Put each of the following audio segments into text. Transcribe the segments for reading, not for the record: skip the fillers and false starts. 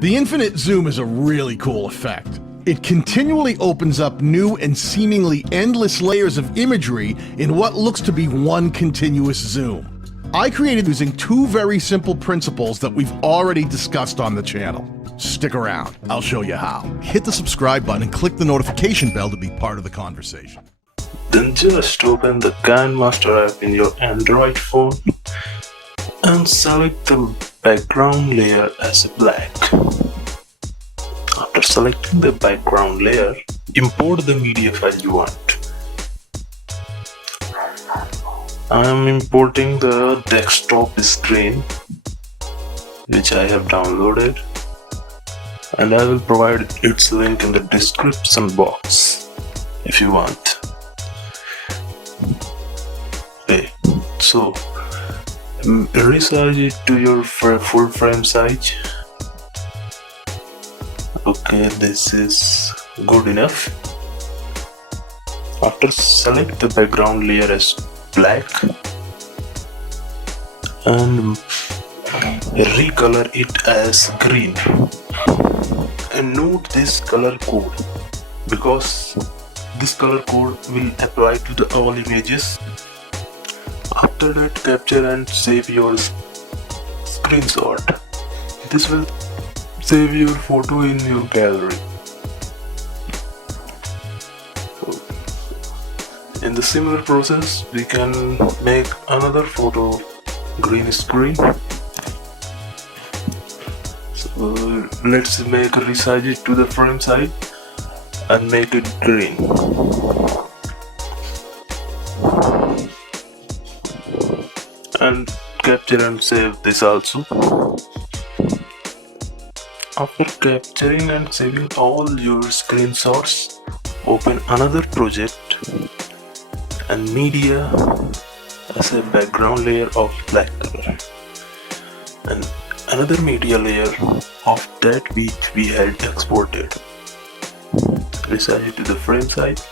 The infinite zoom is a really cool effect. It continually opens up new and seemingly endless layers of imagery in what looks to be one continuous zoom. I created using two very simple principles that we've already discussed on the channel. Stick around, I'll show you how. Hit the subscribe button and click the notification bell to be part of the conversation. Then just open the Kinemaster app in your Android phone and select the background layer as black. After selecting the background layer, import the media file you want. I am importing the desktop screen which I have downloaded, and I will provide its link in the description box if you want. Okay, so resize it to your full frame size. Okay, this is good enough. After select the background layer as black and recolor it as green, and note this color code because this color code will apply to all images. After that, capture and save your screenshot. This will save your photo in your gallery. In the similar process, we can make another photo green screen. So let's make resize it to the frame size and make it green. And capture and save this also. After capturing and saving all your screenshots, open another project and media as a background layer of black color, and another media layer of that which we had exported. Resize it to the frame size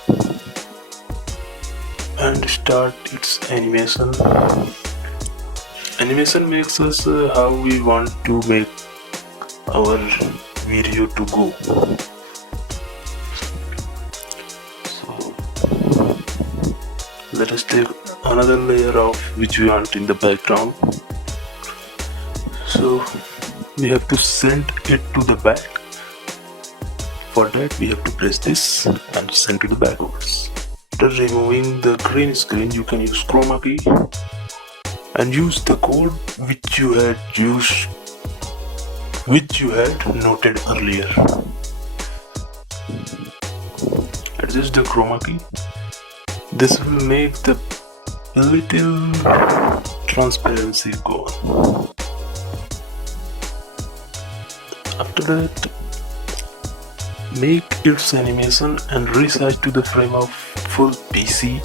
and start its animation. Animation makes us how we want to make our video to go. So let us take another layer of which we want in the background. So we have to send it to the back. For that we have to press this and send to the backwards. After removing the green screen, you can use chroma key and use the code which you had noted earlier. Adjust the chroma key. This will make the little transparency gone. After that, make its animation and resize to the frame of full PC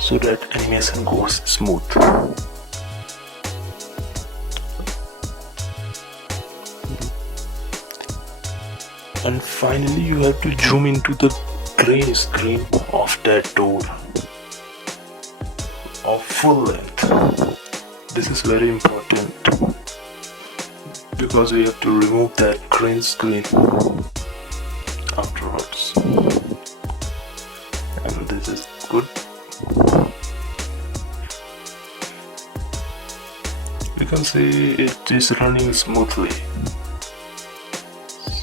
so that animation goes smooth. And finally, you have to zoom into the green screen of that door of full length. This is very important because we have to remove that green screen afterwards. And this is good. You can see it is running smoothly.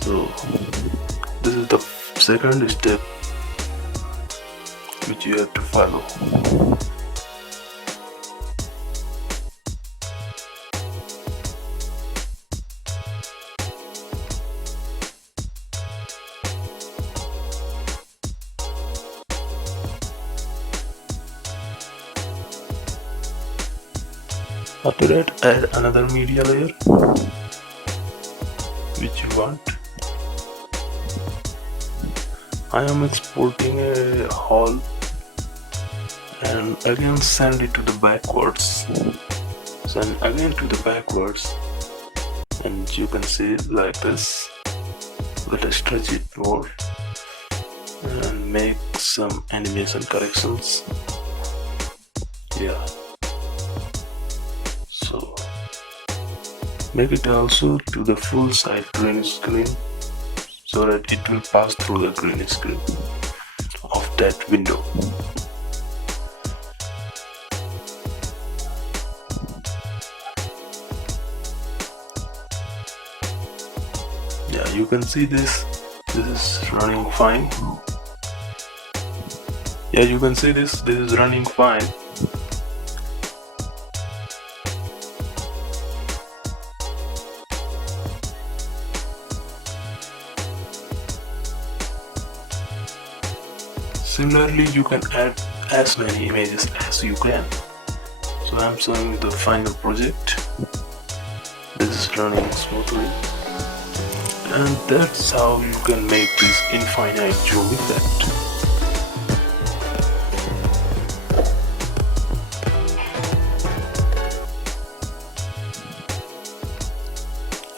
So this is the second step which you have to follow. After that, add another media layer which you want. I am exporting a hall and again send it to the backwards. Send again to the backwards, and you can see it like this. Let us stretch it more and make some animation corrections. Yeah. So Make it also to the full side green screen so that it will pass through the green screen of that window. Yeah, you can see this is running fine. Yeah, you can see this is running fine. Similarly, you can add as many images as you can. So I'm showing the final project. This is running smoothly. And that's how you can make this infinite zoom effect.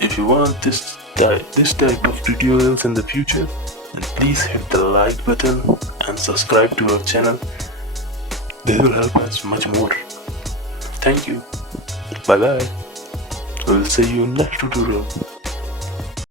If you want this type of tutorials in the future, then please hit the like button and subscribe to our channel. This will help us much more. Thank you. Bye bye. We'll see you in next tutorial.